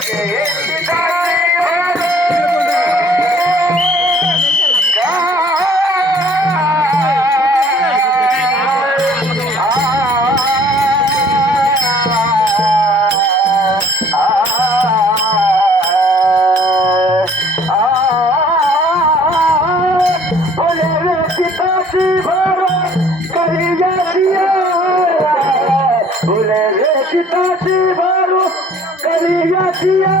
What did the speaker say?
Olha esse tá se varando, carinha भूले रे पिता से बारो कलिया सिया